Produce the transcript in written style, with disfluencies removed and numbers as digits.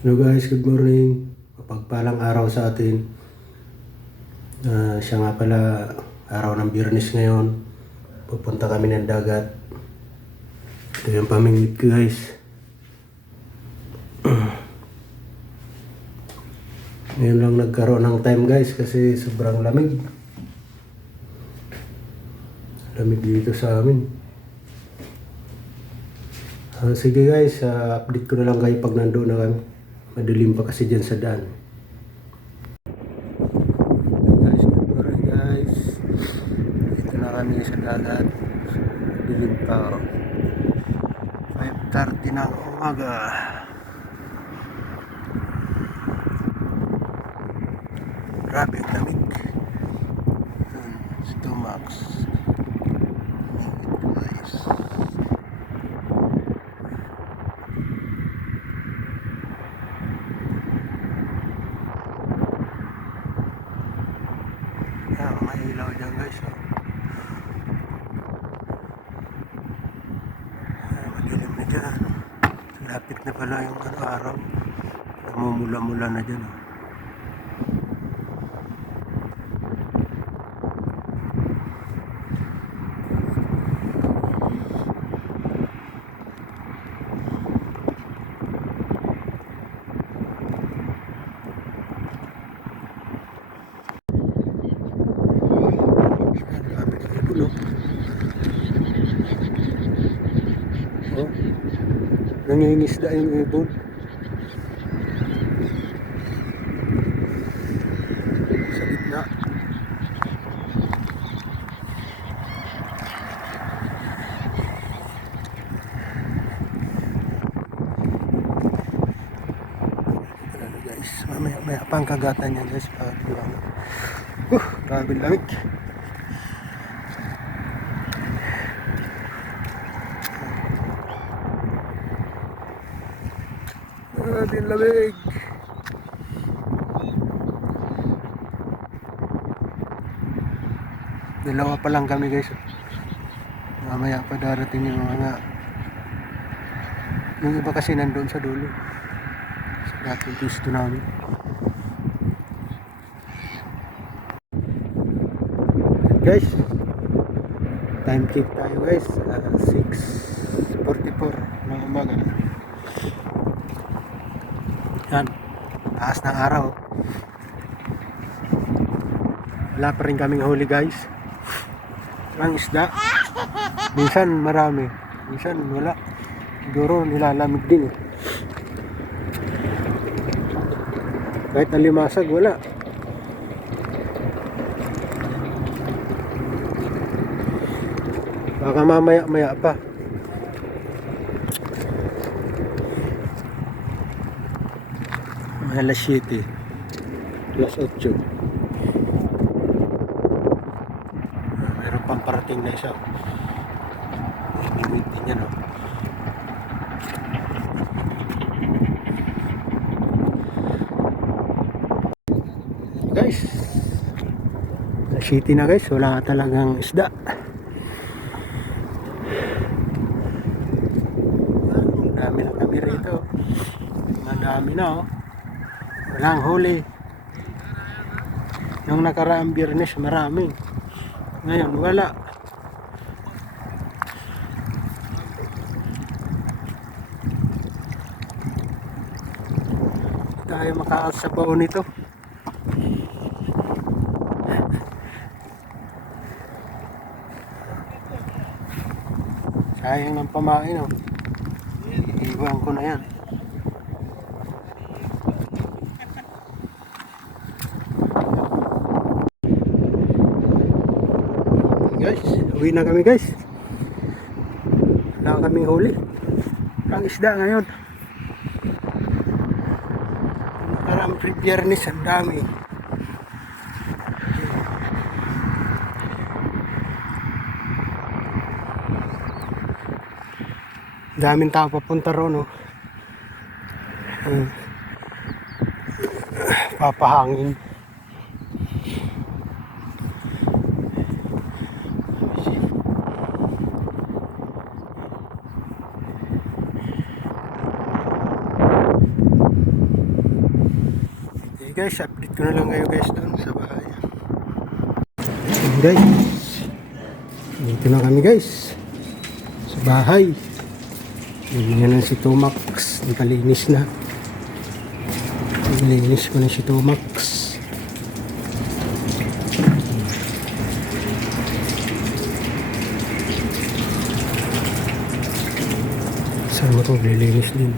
Hello guys, good morning. Mapagpalang araw sa atin. Siya nga pala, araw ng Biyernes ngayon. Pupunta kami ng dagat. Ito yung pamingwit ko guys. Ngayon lang nagkaroon ng time guys kasi sobrang lamig. Lamig dito sa amin. Sige guys, update ko na lang kayo pag nandoon na kami. Madilim pa kasi dyan sa daan. Guys, good morning guys. Dito na kami sa dagat. Madilim pa. 5:30 ng umaga. Grabe ang lamig. Stomax. Guys. May ilaw dyan guys. Madilim na dyan. Lapit na pala yung araw. Namumula-mula na dyan. Nangingisda yung ibon. Sa gitna. Guys, mamaya pang kagatan yan guys. Grabe lamig. Grabe lamig. Dalawa pa lang kami guys. Mamaya pa darating yung mga yung iba kasi nandun sa dulo. Sa dating gusto namin. Guys, time check tayo guys. 6:44 ng umaga. Yan, taas ng araw. Wala pa rin kaming huli guys. Ang isda minsan marami, minsan wala. Siguro nilalamig din kahit alimasag wala. Baka mamaya pa. Alas 7, alas 8. Meron pang parating na isa. Inimit din yan guys. Alas 7 na guys, wala talagang isda. Dami na kami rito. Madami na walang huli. Yung nakaraang Biyernes marami, ngayon wala. Tayo makakasabaw nito. Sayang ng pamain iiwan ko na yan. Guys, uwi na kami guys. Wala kaming huli. Ang isda ngayon. Parang Biyernes ang dami. Daming tao papunta ron papahangin. guys, update ko na lang kayo guys doon sa bahay. Ayan guys, dito na kami guys sa bahay. Yan na si Tomax, nakalinis na. Nalinis ko na si Tomax. Saan mo ito lilinis din?